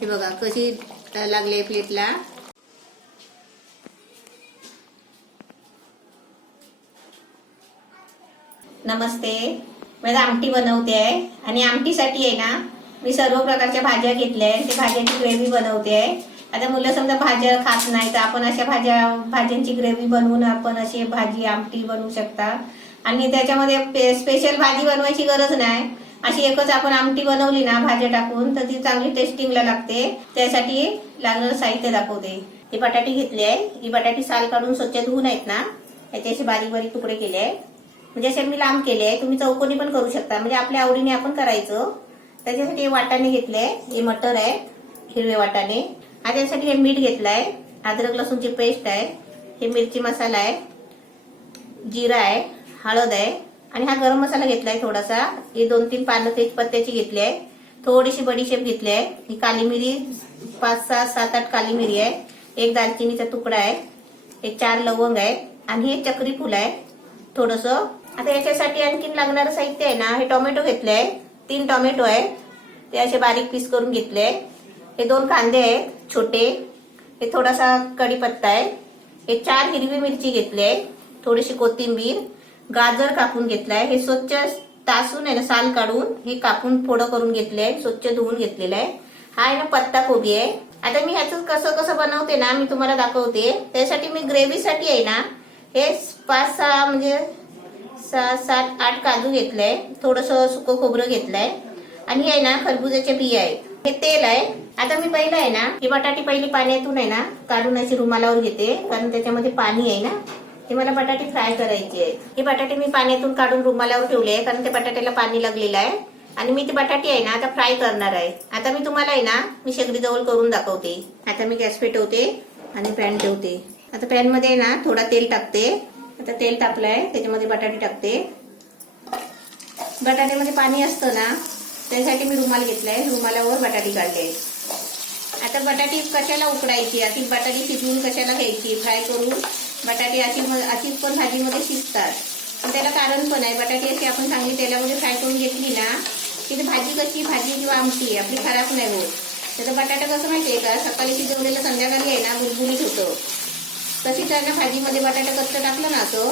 हे बघा कशी लागले प्लेटला. नमस्ते, मी आमटी बनवते आहे आणि आमटीसाठी आहे ना मी सर्व प्रकारच्या भाज्या घेतल्या आहे. ते भाज्यांची ग्रेव्ही बनवते आहे. आता मुलं समजा भाज्या खात नाही तर आपण अशा भाज्यांची ग्रेव्ही बनवून आपण अशी भाजी आमटी बनवू शकता. आणि त्याच्यामध्ये स्पेशल भाजी बनवायची गरज नाही. अशी एकच आपण आमटी बनवली ना भाज्या टाकून तर ती चांगली टेस्टिंगला लागते. त्यासाठी लागणारं साहित्य दाखवते. ही बटाटी घेतली आहे. ही बटाटी साल काढून स्वच्छ धुवून आहेत ना याचे असे बारीक बारीक तुकडे केले आहे. म्हणजे असे मी लांब केले आहे. तुम्ही चौकोनी पण करू शकता. म्हणजे आपल्या आवडीने आपण करायचं. त्याच्यासाठी हे वाटाणे घेतले आहे. हे मटर आहे हिरवे वाटाणे. आणि त्यासाठी हे मीठ घेतलं आहे. अद्रक लसूणची पेस्ट आहे. हे मिरची मसाला आहे. जिरा आहे. हळद आहे. आणि हा गरम मसाला घेतलाय थोडासा. हे 2-3 पानं तेजपत्त्याची घेतली आहे. थोडीशी बडीशेप घेतली आहे. ही काली मिरी 5-6 7-8 काली मिरी आहे. एक दालचिनीचा तुकडा आहे. हे 4 लवंग आहे. आणि हे चक्री फूल आहे थोडस. आता याच्यासाठी आणखीन लागणारं साहित्य आहे ना हे टोमॅटो घेतले आहे. 3 टोमॅटो आहे. ते असे बारीक पीस करून घेतले. हे 2 कांदे आहेत छोटे. हे थोडासा कढीपत्ता आहे. हे 4 हिरवी मिरची घेतली आहे. थोडीशी कोथिंबीर. गाजर कापून घेतलाय. हे स्वच्छ तासून आहे ना साल काढून हे कापून फोडं करून घेतलंय. स्वच्छ धुवून घेतलेलं आहे. हा आहे ना पत्ता कोबी आहे. आता मी ह्याचं कसं कसं बनवते ना मी तुम्हाला दाखवते. त्यासाठी मी ग्रेव्हीसाठी आहे ना हे 5-6 म्हणजे 7-8 काजू घेतलंय. थोडस सुकं खोबरं घेतलंय. आणि हे आहे ना खरबुजाचे बिया आहेत. हे तेल आहे. आता मी पहिलं आहे ना ही बटाटी पहिली पाण्यातून आहे ना काढून अशी रुमालावर घेते. कारण त्याच्यामध्ये पाणी आहे ना. हे मला बटाटे फ्राय करायचे आहे. हे बटाटे मी पाण्यातून काढून रुमालावर ठेवले आहे कारण ते बटाट्याला पाणी लागलेलं आहे. आणि मी ते बटाटे आहे ना आता फ्राय करणार आहे. आता मी तुम्हाला आहे ना मी शेगडी जवळ करून दाखवते. आता मी गॅस पेटवते आणि पॅन ठेवते. आता पॅन मध्ये ना थोडा तेल टाकते. आता तेल टाकलंय त्याच्यामध्ये बटाटे टाकते. बटाट्यामध्ये पाणी असतं ना त्यासाठी मी रुमाल घेतलाय. रुमालावर बटाटी काढले. आता बटाटी कशाला उकडायची अशी बटाटी शिजवून कशाला घ्यायची फ्राय करून. बटाटे अशी पण भाजीमध्ये शिजतात. पण त्याला कारण पण आहे. बटाटी अशी आपण चांगली तेलामध्ये फ्राय करून घेतली ना की भाजी कशी भाजी किंवा आमटी आपली खराब नाही होत. त्याचा बटाटा कसं माहितीये का सकाळी शिजवलेलं संध्याकाळी आहे ना बुलबुलीत होतं. तशी त्यांना भाजीमध्ये बटाटा कच्चा टाकलं ना तो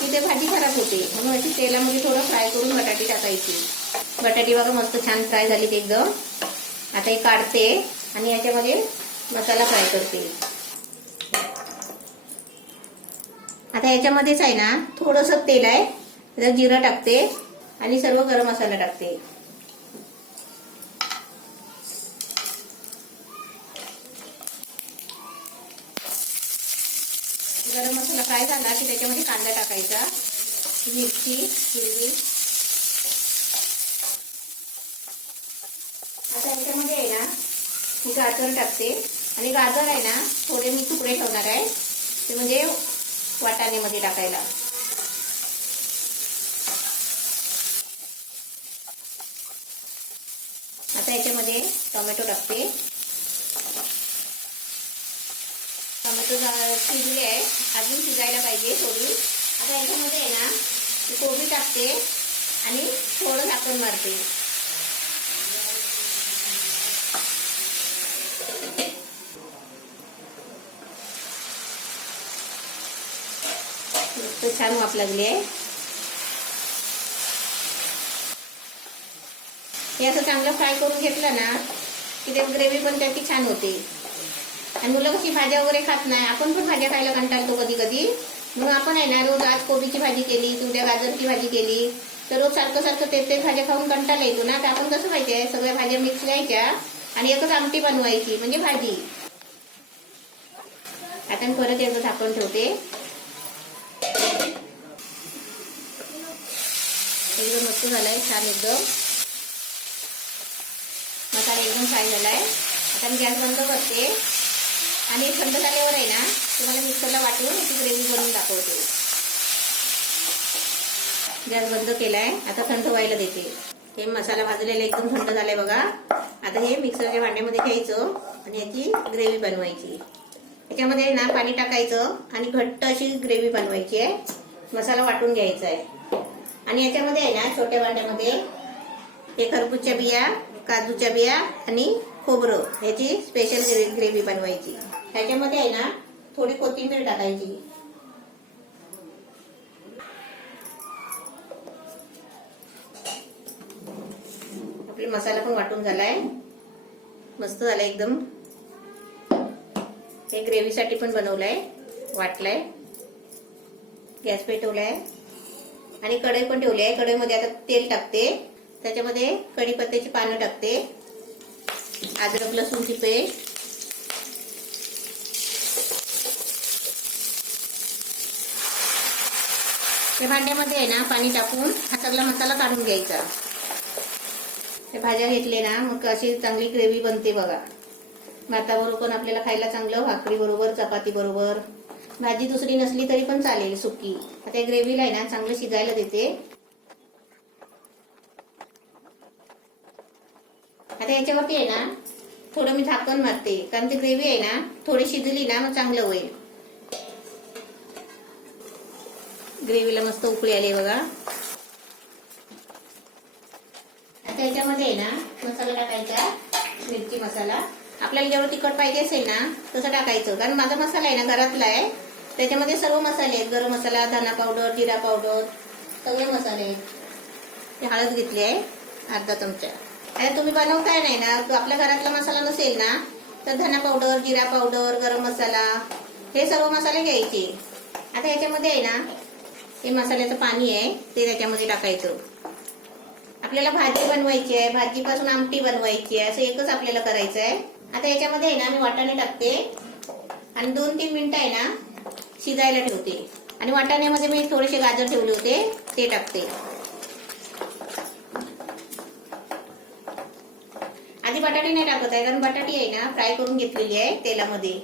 की ते भाजी खराब होते. म्हणून अशी तेलामध्ये थोडं फ्राय करून बटाटी टाकायची. बटाटी बघा मस्त छान फ्राय झाली ते एकदम. आता हे काढते आणि याच्यामध्ये मसाला फ्राय करते. आता याच्यामध्येच आहे ना थोडंसं तेल आहे. त्याच्यात जिरं टाकते आणि सर्व गरम मसाला टाकते. गरम मसाला फ्राय झाला की त्याच्यामध्ये कांदा टाकायचा. मिरची हिरवी. आता याच्यामध्ये आहे ना मी गाजर टाकते. आणि गाजर आहे ना थोडे मी तुकडे ठेवणार आहे. ते म्हणजे वाटाण्यामध्ये टाकायला. आता याच्यामध्ये टोमॅटो टाकते. टोमॅटो शिजले आहे. अजून शिजायला पाहिजे थोडी. आता याच्यामध्ये आहे ना कोबी टाकते आणि थोडं झाकण मारते. छान वाफ लागली आहे. हे असं चांगलं फ्राय करून घेतलं ना की ते ग्रेव्ही पण त्याची छान होते. आणि मुलं कशी भाज्या वगैरे खात नाही. आपण पण भाज्या खायला कंटाळतो कधी कधी. म्हणून आपण आहे ना रोज आज कोबीची भाजी केली उद्या गाजरची भाजी केली तर रोज सारखं सारखं तेच भाज्या खाऊन कंटाळा येतो ना. तर आपण कसं माहिती आहे सगळ्या भाज्या मिक्स घ्यायच्या आणि एकच आमटी बनवायची म्हणजे भाजी. आता मी परत याचं झाकण ठेवते. एकदम मस्त झालाय छान एकदम. मसाला एकदम फ्राय झालाय. आता मी गॅस बंद करते आणि थंड झाल्यावर आहे ना तुम्हाला मिक्सरला वाटून याची ग्रेव्ही बनवून दाखवते. गॅस बंद केलाय. आता थंड व्हायला देते. हे मसाला भाजलेला एकदम थंड झालाय बघा. आता हे मिक्सरच्या भांड्यामध्ये घ्यायचं आणि याची ग्रेव्ही बनवायची. याच्यामध्ये ना पाणी टाकायचं आणि घट्ट अशी ग्रेव्ही बनवायची आहे. मसाला वाटून घ्यायचा आहे. आणि याच्यामध्ये आहे ना छोट्या भांड्यामध्ये हे खरबूजच्या बिया काजूच्या बिया आणि खोबरं ह्याची स्पेशल ग्रेव्ही बनवायची. ह्याच्यामध्ये आहे ना थोडी कोथिंबीर टाकायची. आपला मसाला पण वाटून झालाय, मस्त झालाय एकदम. हे ग्रेव्हीसाठी पण बनवलंय, वाटलंय. गॅस पेटवलाय आणि कढई पण ठेवली आहे. कढईमध्ये आता तेल टाकते, त्याच्यामध्ये कढीपत्त्याची पानं टाकते, अद्रक लसूणची पेस्ट, त्या भांड्यामध्ये आहे ना पाणी टाकून हा सगळा मसाला काढून घ्यायचा. ते भाज्या घेतले ना मग अशी चांगली ग्रेव्ही बनते बघा. भाताबरोबर पण आपल्याला खायला चांगलं, भाकरी बरोबर, चपाती बरोबर. भाजी दुसरी नसली तरी पण चालेल सुकी. आता या ग्रेव्हीला आहे ना चांगलं शिजायला देते. आता याच्यावरती आहे ना थोडं मी झाकण मारते, कारण ती ग्रेव्ही आहे ना थोडी शिजली ना मग चांगलं होईल. ग्रेव्हीला मस्त उकळी आली बघा. आता याच्यामध्ये आहे ना मसाला टाकायचा, मिरची मसाला. आपल्याला जेवढं तिखट पाहिजे असेल ना तसं टाकायचं, कारण माझा मसाला आहे ना घरातला आहे. त्याच्यामध्ये सर्व मसाले आहेत, गरम मसाला, धना पावडर, जिरा पावडर, सगळे मसाले आहेत. ते हळद घेतली आहे अर्धा चमचा. आता तुम्ही बनवताय नाही ना, आपल्या घरातला मसाला नसेल ना तर धना पावडर, जिरा पावडर, गरम मसाला हे सर्व मसाले घ्यायचे. आता याच्यामध्ये आहे ना हे मसाल्याचं पाणी आहे ते त्याच्यामध्ये टाकायचं. आपल्याला भाजी बनवायची आहे, भाजीपासून आमटी बनवायची आहे, असं एकच आपल्याला करायचं आहे. आता याच्यामध्ये आहे ना मी वाटाणे टाकते आणि 2-3 मिनिटं आहे ना शिजायला ठेवते. आणि वाटाण्यामध्ये मी थोडेसे गाजर ठेवले होते ते टाकते. आधी बटाटे नाही टाकत आहे, कारण बटाटी आहे ना फ्राय करून घेतलेली आहे तेलामध्ये,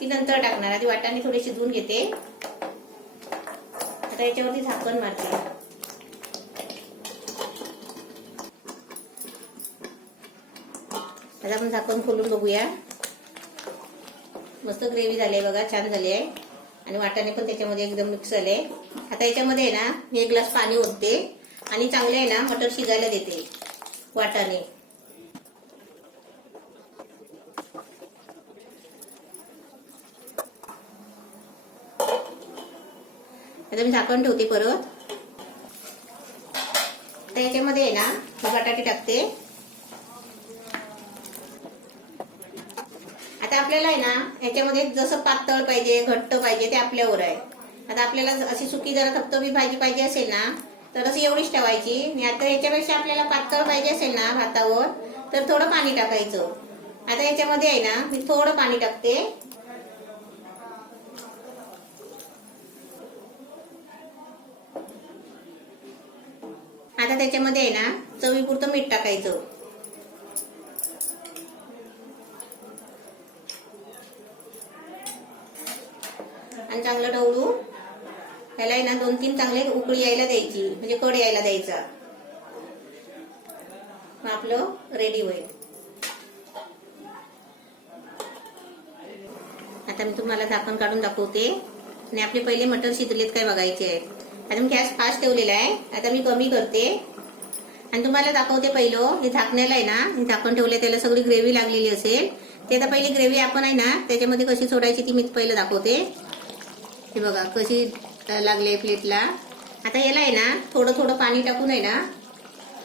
ती नंतर टाकणार. आधी वाटाणे थोडे शिजवून घेते. आता याच्यावरती झाकण मारते. आता आपण झाकण खोलून बघूया. मस्त ग्रेव्ही झाली आहे बघा, छान झाली आहे. आणि वाटाणे पण त्याच्यामध्ये एकदम मिक्स झाले. आता याच्यामध्ये आहे ना 1 ग्लास पाणी ओतते आणि चांगले आहे ना मटर शिजायला देते वाटाणे. आता मी झाकण ठेवते परत. आता याच्यामध्ये आहे ना बटाटे टाकते. आता आपल्याला आहे ना ह्याच्यामध्ये जसं पातळ पाहिजे, घट्ट पाहिजे ते आपल्यावर आहे. आता आपल्याला अशी सुकी जरा थपथपीत भाजी पाहिजे असेल ना तर अशी एवढीच ठेवायची. आणि आता याच्यापेक्षा आपल्याला पातळ पाहिजे असेल ना भातावर तर थोडं पाणी टाकायचं. आता याच्यामध्ये आहे ना मी थोडं पाणी टाकते. आता त्याच्यामध्ये आहे ना चवीपुरतं मीठ टाकायचं. आणि चांगलं ढवळू त्याला आहे ना 2-3 चांगले उकळी यायला द्यायची, म्हणजे कड यायला द्यायचा. मग आपलं रेडी होईल. आता मी तुम्हाला झाकण काढून दाखवते आणि आपले पहिले मटर शिजलेत काय बघायचे आहेत. आता मी गॅस फास्ट ठेवलेला आहे, आता मी कमी करते आणि तुम्हाला दाखवते. पहिलं हे झाकण्याला आहे ना झाकण ठेवले, त्याला सगळी ग्रेव्ही लागलेली असेल. ते आता पहिली ग्रेव्ही आपण आहे ना त्याच्यामध्ये कशी सोडायची ती मी पहिलं दाखवते. हे बघा कशी लागली प्लेटला. आता याला आहे ना थोडं थोडं पाणी टाकून आहे ना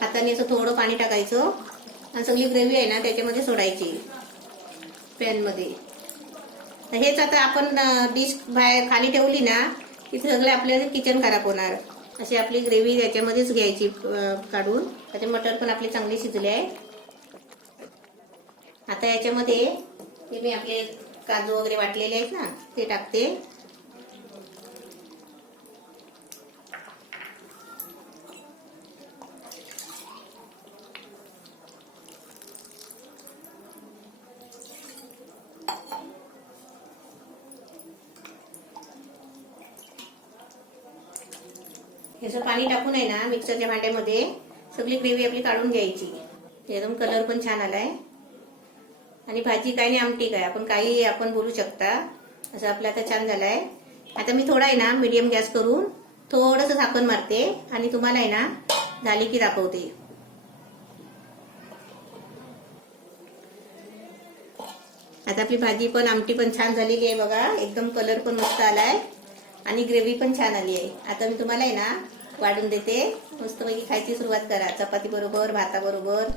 हाताने असं थोडं पाणी टाकायचं आणि सगळी ग्रेव्ही आहे ना त्याच्यामध्ये सोडायची पॅनमध्ये. हेच आता आपण डिश बाहेर खाली ठेवली ना की सगळे आपल्याला किचन खराब होणार. अशी आपली ग्रेव्ही याच्यामध्येच घ्यायची काढून. त्याचे मटर पण आपले चांगले शिजले आहे. आता याच्यामध्ये हे मी आपले काजू वगैरे वाटलेले आहेत ना ते टाकते. ह्याचं पाणी टाकून आहे ना मिक्सरच्या भांड्यामध्ये सगळी ग्रेव्ही आपली काढून घ्यायची. एकदम कलर पण छान आलाय. आणि भाजी काय नाही आमटी काय आपण काही आपण बोलू शकता. असं आपलं आता छान झालंय. आता मी थोडा आहे ना मीडियम गॅस करून थोडंसं झाकण मारते आणि तुम्हाला आहे ना झाली की दाखवते. आता आपली भाजी पण आमटी पण छान झालेली आहे बघा. एकदम कलर पण मस्त आलाय आणि ग्रेव्ही पण छान आली आहे. आता मी तुम्हाला आहे ना वाढून देते. मस्तपैकी खायची सुरुवात करा, चपाती बरोबर, भाता बरोबर.